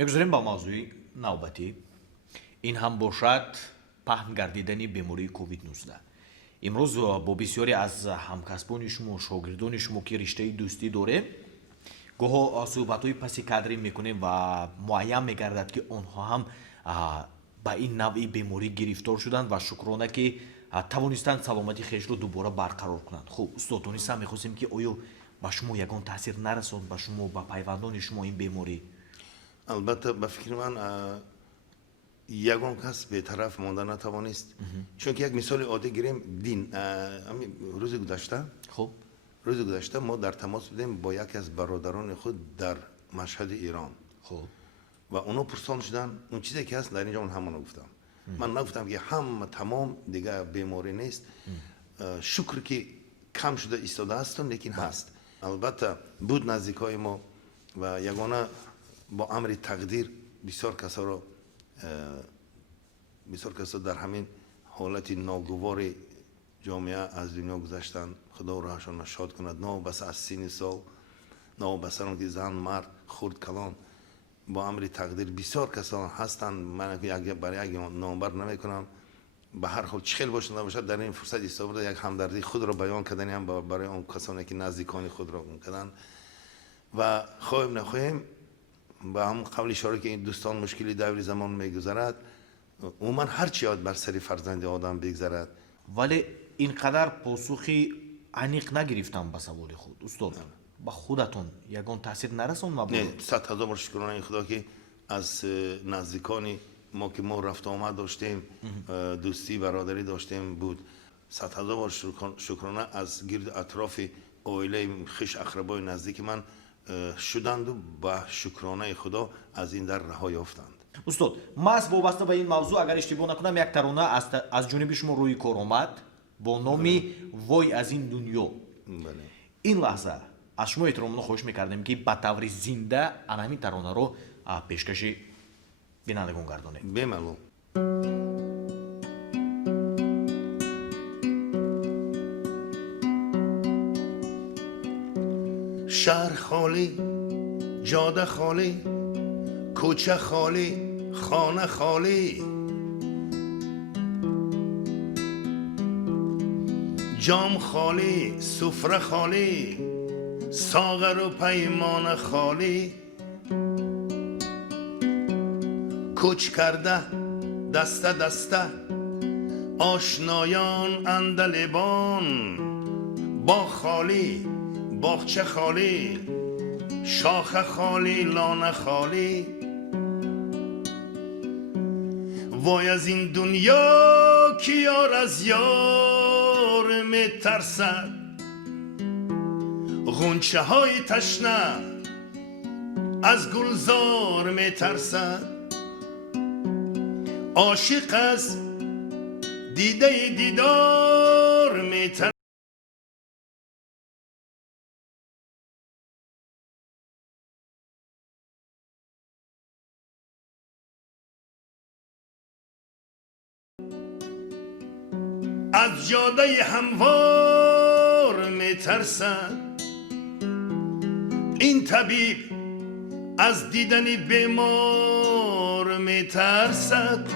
мегузарем ба мавзӯи навбатӣ. ин ҳам бошад паҳн гардидани бемории covid-19. имрӯз бо бисёре аз ҳамкасбони шумо, шогирдони шумо ки риштаи дӯстӣ дорем, гоҳо суҳбатҳои паси кадрӣ мекунем ва муайян мегардад ки онҳо ҳам ба ин навъи беморӣ гирифтор шуданд ва шукрона ки тавонистанд саломати хешро дубора барқарор кунанд. хуб устод, донистан мехостем ки оё ба шумо ягон таъсир нарасонд, ба шумо, ба пайвандони шумо ин беморӣ? албатта ба фикри ман ягон кас бетараф монда натавонист. чунки як мисоли оддӣ гирем. дин рӯзи гузашта мо дар тамос будем бо яке аз бародарони худ дар машҳади ирон ва оно пурсон шуданд он чизе ки ҳаст дар инҷа он ҳамоно гуфтам. ман нагуфтам ки ҳама тамом дига беморӣ нест, шукр ки кам шуда истодаастон, лекин ҳаст. албатта буд наздикҳои мо ва ягона бо амри тақдир бисёр касо дар ҳамин ҳолати ногувори ҷомеа аз дунё гузаштанд. худо роҳашонро шод кунад. новобаста аз синни сол, новобаста ки зан, мард, хурд, калон, бо амри тақдир бисёр касон ҳастанд. ман барои як номбар намекунам. ба ҳар ҳол чӣ хел бошад набошад, дар ин фурсат истифода як ҳамдардии худро баён кардани ҳам барои он касоне ки наздикони худро карданд ва хоҳем нахоҳем ба ҳамон қавли ишора ки ин дӯстон мушкили даври замон мегузарад. умуман ҳар чи ёд бар сари фарзанди одам бигзарад. вале ин қадар посухи аниқ нагирифтам ба саволи худ. устод, ба худатон ягон таъсир нарасонд? не, 100 000 бор шукронаи худо ки аз наздикони мо ки мо рафтуомад доштем, дӯстӣ бародарӣ доштем буд. 100 000 бор шукрона аз гирду атрофи оилаи хиш ақрабои наздики ман шуданду ба шукронаи худо аз ин дар раҳо ёфтанд. устод, маҳз вобаста ба ин мавзӯъ агар иштибоҳ накунам, як тарона аз ҷониби шумо рӯи кор омад бо номи вой аз ин дунё. ин лаҳза аз шумо эҳтиромона хоҳиш мекардем ки ба таври зинда ана ҳамин таронаро пешкаши бинандагон гардонед. бемалум. شهر خالی، جاده خالی، کوچه خالی، خانه خالی، جام خالی، سفره خالی، ساغر و پیمان خالی، کوچ کرده دسته دسته آشنایان اندلبان، با خالی، باغچه خالی، شاخه خالی، لانه خالی. وای از این دنیا که یار از یار میترسد، غنچه های تشنه از گلزار میترسد، عاشق از دیده دیدار میترسد. از جاده هموار میترسد، این طبیب از دیدن بیمار میترسد.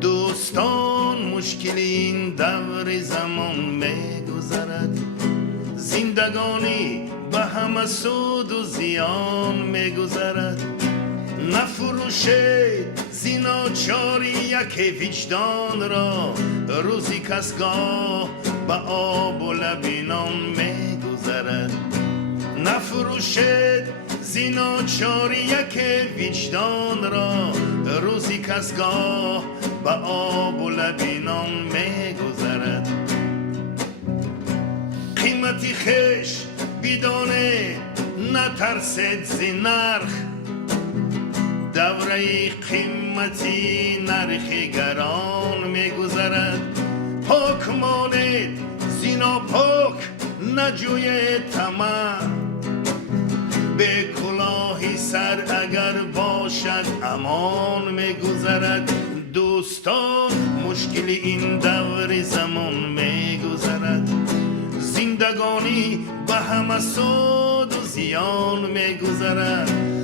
دوستان مشکل این دور زمان میگذرد، زندگانی به همه سود و زیان میگذرد. نفروشید زیناچاری یک وجدان را، روزی کسگاه به آب و لبینان میگذرد. نفروشید زیناچاری یک وجدان را، روزی کسگاه به آب و لبینان میگذرد. قیمتی خش بدانه نترسید زی نرخ، دوره قیمتی نرخ گران میگذرد. پاک مانید زینا پاک نجوید طمع، به کلاهی سر اگر باشد امان میگذرد. دوستان مشکل این دور زمان میگذرد، زندگانی به همه سود و زیان میگذرد.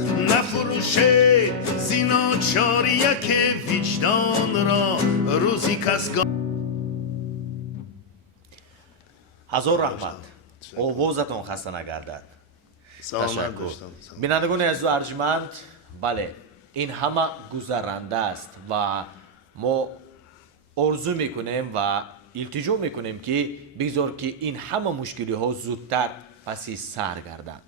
باشه زینا چاریه که وجدان را روزی کس ҳазор раҳмат. овозатон хаста нагардад. سلامت تشکر. داشتم бинандагони азизу арҷманд, бале, ин ҳама гузаранда аст ва мо орзу мекунем ва илтиҷо мекунем ки бигзор ки ин ҳама мушкилиҳо зудтар паси сар гарданд.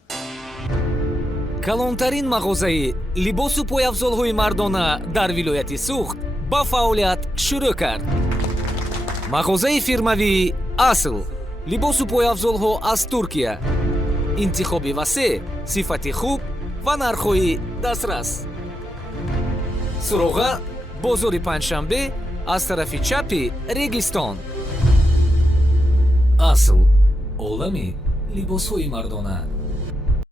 калонтарин мағозаи либосу пойафзолҳои мардона дар вилояти Суғд ба фаъолият шурӯъ кард. мағозаи фирмавии асл либосу пойафзолҳо аз Туркия. интихоби васеъ, сифати хуб ва нархҳои дастрас. суроға бозори панҷшанбе аз тарафи чапи регистон. асл олами либосҳои мардона.